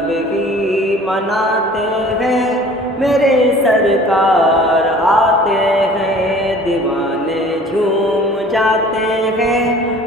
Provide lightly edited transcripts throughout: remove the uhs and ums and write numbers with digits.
सब ही मनाते हैं, मेरे सरकार आते हैं, दीवाने झूम जाते हैं,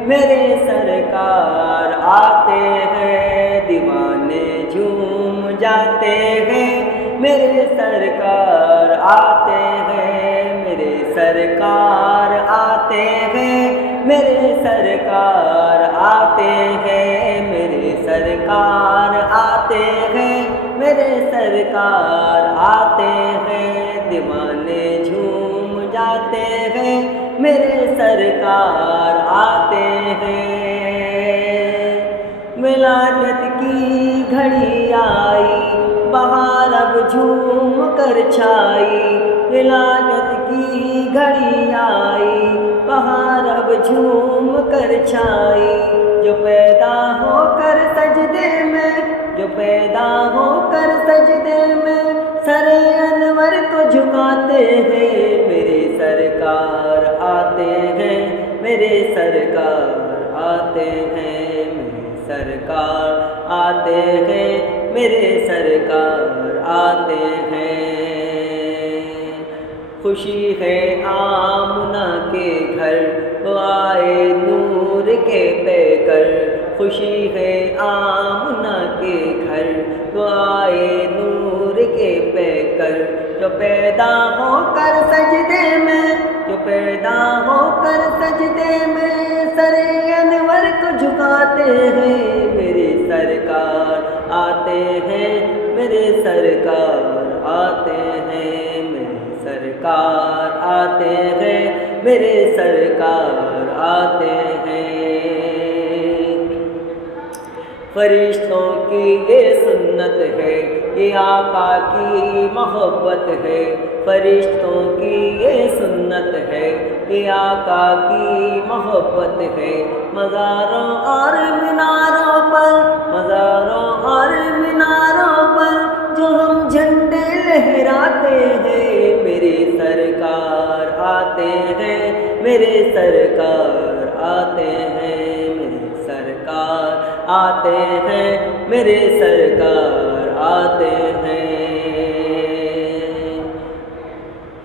मेरे सरकार आते हैं, दीवाने झूम जाते हैं, मेरे सरकार आते हैं, मेरे सरकार आते हैं, मेरे सरकार आते हैं, मेरे सरकार आते हैं, मेरे सरकार आते हैं, दीवाने झूम जाते हैं, मेरे सरकार आते हैं। विलादत की घड़ी आई, बहार अब झूम कर छाई, विलादत की घड़ी आई, बहार अब झूम कर छाई, जो पैदा होकर सजदे में, जो पैदा होकर सजदे में, सरे अनवर को झुकाते हैं, मेरे सरकार आते हैं, मेरे सरकार आते हैं, मेरे सरकार आते हैं, मेरे सरकार आते हैं। खुशी है आमना के घर, वो आए नूर के पैकर, खुशी है आमना के घर, वो आए नूर के पैकर, जो पैदा होकर सजदे में, जो पैदा होकर सजदे में, सरे अनवर को झुकाते हैं, मेरे सरकार आते हैं, मेरे सरकार आते हैं, मेरे सरकार आते हैं, मेरे सरकार आते हैं। फरिश्तों की ये सुन्नत है, ये आका की मोहब्बत है, फरिश्तों की ये सुन्नत है, ये आका की मोहब्बत है, मज़ारों और मीनारों पर, मज़ारों और मीनारों पर जो हम झंडे लहराते हैं, मेरे सरकार आते हैं, मेरे सरकार आते हैं, मेरे सरकार आते हैं, मेरे सरकार आते हैं।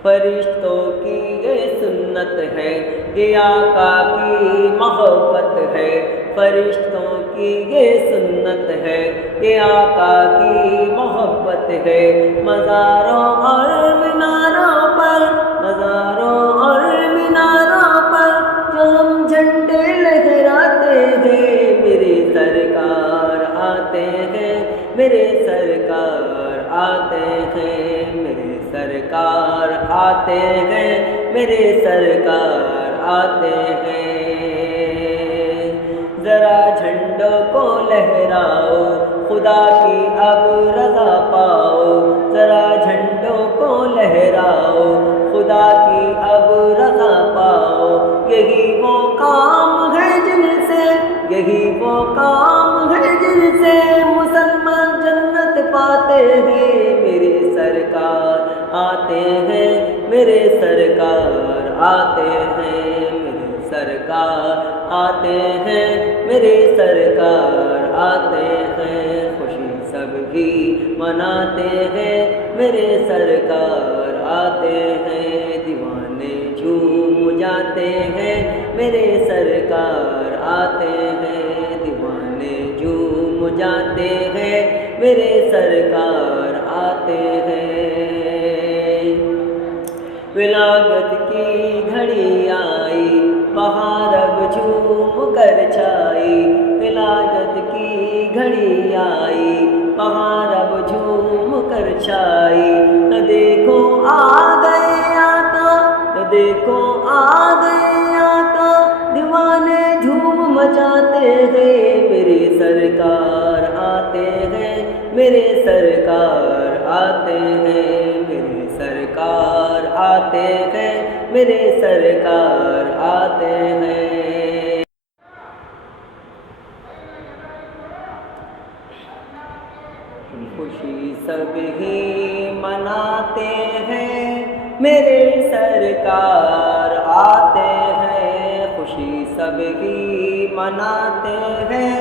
फरिश्तों की ये सुन्नत है, ये आका की मोहब्बत है, फरिश्तों की ये सुन्नत है, ये आका की मोहब्बत है, मज़ारों और मीनारों पर, मज़ारों और मीनारों पर जो हम झंडे लहराते हैं, मेरे सरकार आते हैं, मेरे सरकार आते हैं, मेरे सरकार आते हैं, मेरे सरकार आते हैं। ज़रा झंडों को लहराओ, खुदा की अब रज़ा पाओ, ज़रा झंडों को लहराओ, खुदा की अब रज़ा पाओ, यही वो काम है जिनसे, यही वो काम है जिनसे मुसलमान जन्नत पाते हैं, मेरे सरकार आते हैं, मेरे सरकार आते हैं, मेरे सरकार आते हैं, मेरे सरकार आते हैं। खुशी सबकी मनाते हैं, मेरे सरकार आते हैं, दीवाने झूम जाते हैं, मेरे सरकार आते हैं, दीवाने झूम जाते हैं, मेरे सरकार आते हैं। विलादत की घड़ी आई, बहार अब झूम कर छाई, विलादत की घड़ी आई, बहार अब झूम कर छाई, न देखो आ गए आका, न देखो आ गए आका, दीवाने झूम मचाते हैं, मेरे सरकार आते हैं, मेरे सरकार आते हैं, मेरे सरकार आते हैं, मेरे सरकार आते हैं। खुशी सब ही मनाते हैं, मेरे सरकार आते हैं, खुशी सब ही मनाते हैं,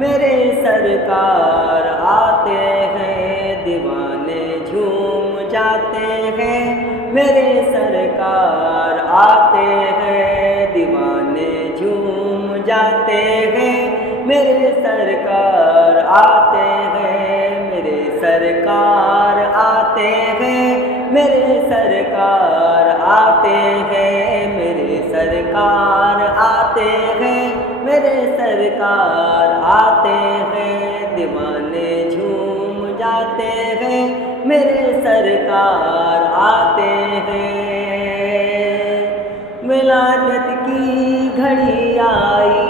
मेरे सरकार आते हैं, दीवाने झूम जाते हैं। मेरे सरकार आते हैं, दीवाने झूम जाते हैं। मेरे सरकार आते हैं, मेरे सरकार आते हैं। मेरे सरकार आते हैं, मेरे सरकार आते हैं। मेरे सरकार आते हैं, दीवाने झूम जाते हैं। मेरे सरकार आते हैं। विलादत की घड़ी आई,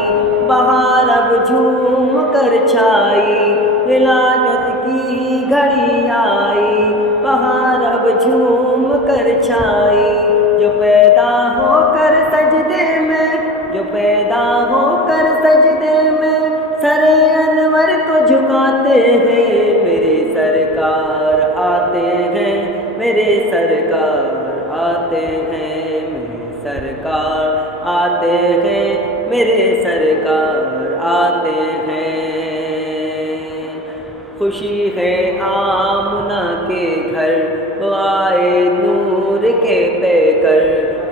बहार अब झूम कर छाई। विलादत की घड़ी आई, बहार अब झूम कर छाई। जो पैदा होकर सजदे में, जो पैदा होकर सजदे में सरे अनवर को झुकाते हैं। मेरे सरकार आते हैं, मेरे सरकार आते हैं। मेरे सरकार आते हैं, मेरे सरकार आते हैं। खुशी है आमना के घर, वो आए नूर के पैकर।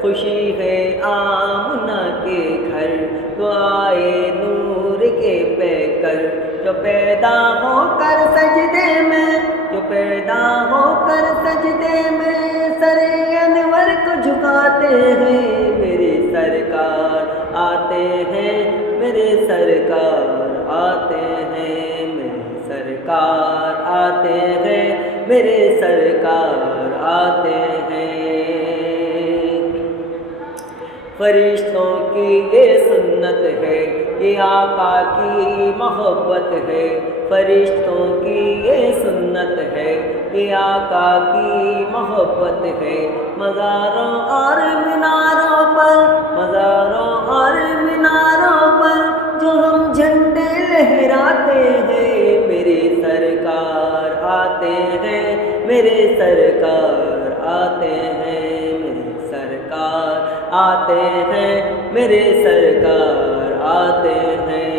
खुशी है आमना के घर, वो आए नूर के पैकर। जो पैदा होकर सजदे में, जो पैदा होकर सजदे में सरे अनवर को झुकाते हैं। मेरे सरकार आते हैं, मेरे सरकार आते हैं। मेरे सरकार आते हैं, मेरे सरकार आते हैं। फरिश्तों की ये सुन्नत है, ये आका की मोहब्बत है। फरिश्तों की ये सुन्नत है, ये आका की मोहब्बत है। मज़ारों और मीनारों पर, मज़ारों और मीनारों पर जो हम झंडे लहराते हैं। मेरे सरकार आते हैं, मेरे सरकार आते हैं। मेरे सरकार आते हैं, मेरे सरकार आते हैं।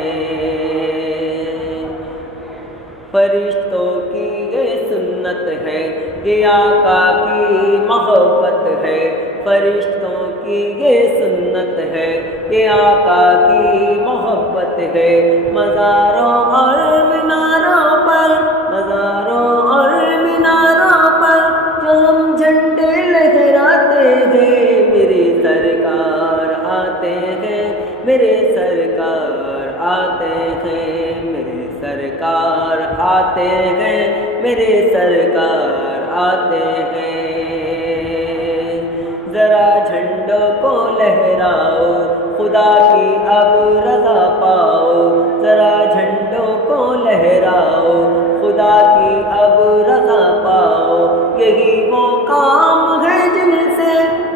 फरिश्तों की ये सुन्नत है, ये आका की मोहब्बत है। फरिश्तों की ये सुन्नत है, ये आका की मोहब्बत है। मज़ारों और मीनारों पर, मज़ारों और मीनारों पर जो हम झंडे लहराते हैं। मेरे सरकार आते हैं, मेरे सरकार आते हैं। मेरे सरकार आते हैं, मेरे सरकार आते हैं। ज़रा झंडों को लहराओ, खुदा की अब रज़ा पाओ। ज़रा झंडों को लहराओ, खुदा की अब रज़ा पाओ। यही वो काम है जिनसे,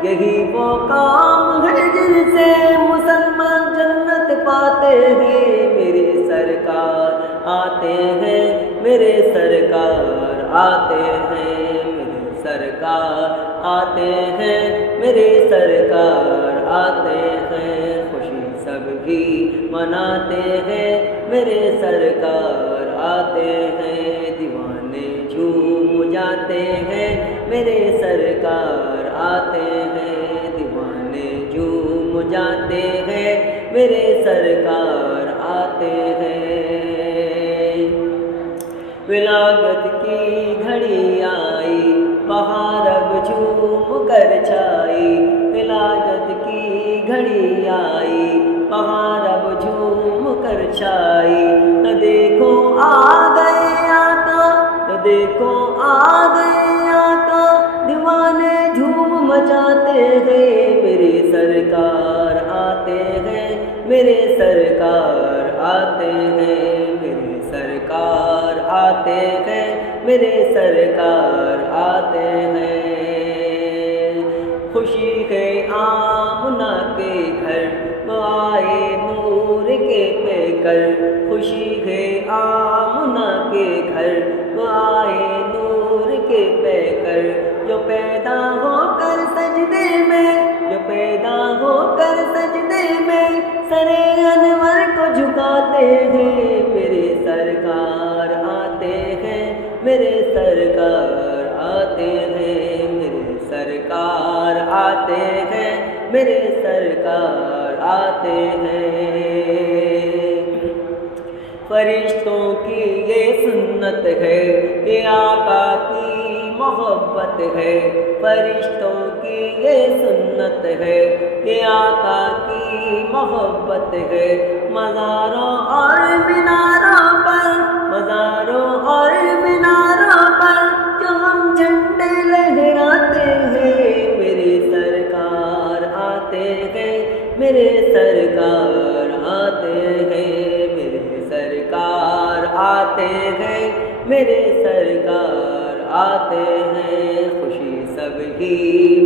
यही वो काम है जिनसे मुसलमान जन्नत पाते हैं। मेरे सरकार आते हैं, मेरे सरकार आते हैं। मेरे सरकार आते हैं, मेरे सरकार आते हैं। खुशी सबकी मनाते हैं, मेरे सरकार आते हैं। दीवाने झूम जाते हैं, मेरे सरकार आते हैं। दीवाने झूम जाते हैं, मेरे सरकार आते हैं। विलादत की घड़ी आई, बहार अब झूम कर छाई। विलादत की घड़ी आई, बहार अब झूम कर छाई। न देखो आ गए आका, न देखो आ गए आका, दीवाने झूम मचाते हैं। मेरे सरकार आते हैं, मेरे सरकार आते हैं। मेरे सरकार आते हैं, मेरे सरकार आते हैं। खुशी है आमना के घर, वो आए नूर के पैकर। खुशी है आमना के घर, वो आए नूर के पैकर। जो पैदा होकर सजदे में, जो पैदा होकर सजदे में सरे अनवर को झुकाते हैं। मेरे मेरे सरकार आते हैं, मेरे सरकार आते हैं, मेरे सरकार आते हैं। फरिश्तों की ये सुन्नत है, ये आका की मोहब्बत है। फरिश्तों की ये सुन्नत है, ये आका की मोहब्बत है। मज़ारों और मीनारों पर, मज़ारों और मीनारों पर जो हम झंडे लहराते हैं, मेरे सरकार आते हैं, मेरे सरकार आते हैं, मेरे सरकार आते हैं, मेरे सरकार आते हैं। खुशी सब ही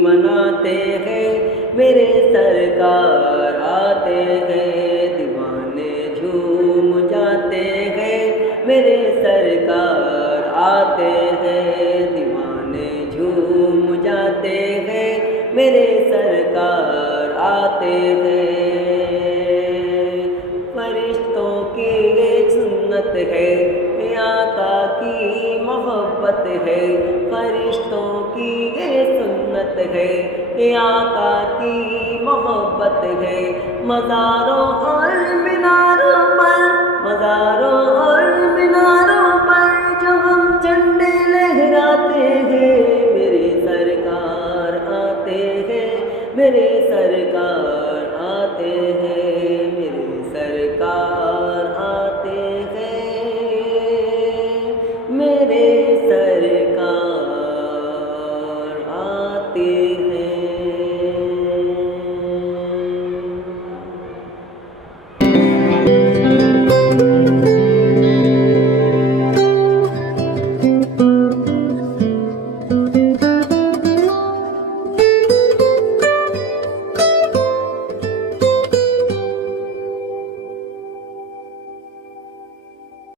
मनाते हैं, मेरे सरकार आते हैं। दीवाने झूम जाते हैं, मेरे सरकार आते हैं। दीवाने झूम जाते हैं, मेरे सरकार आते हैं। फरिश्तों की ये सुन्नत है, ये आका की मोहब्बत है। फरिश्तों की ये सुन्नत है, ये आका की मोहब्बत है। मज़ारों और मीनारों पर, मज़ारों और मीनारों पर जो हम झंडे लहराते हैं, मेरे सरकार आते हैं, मेरे सरकार आते हैं, मेरे सरकार आते हैं, मेरे सरकार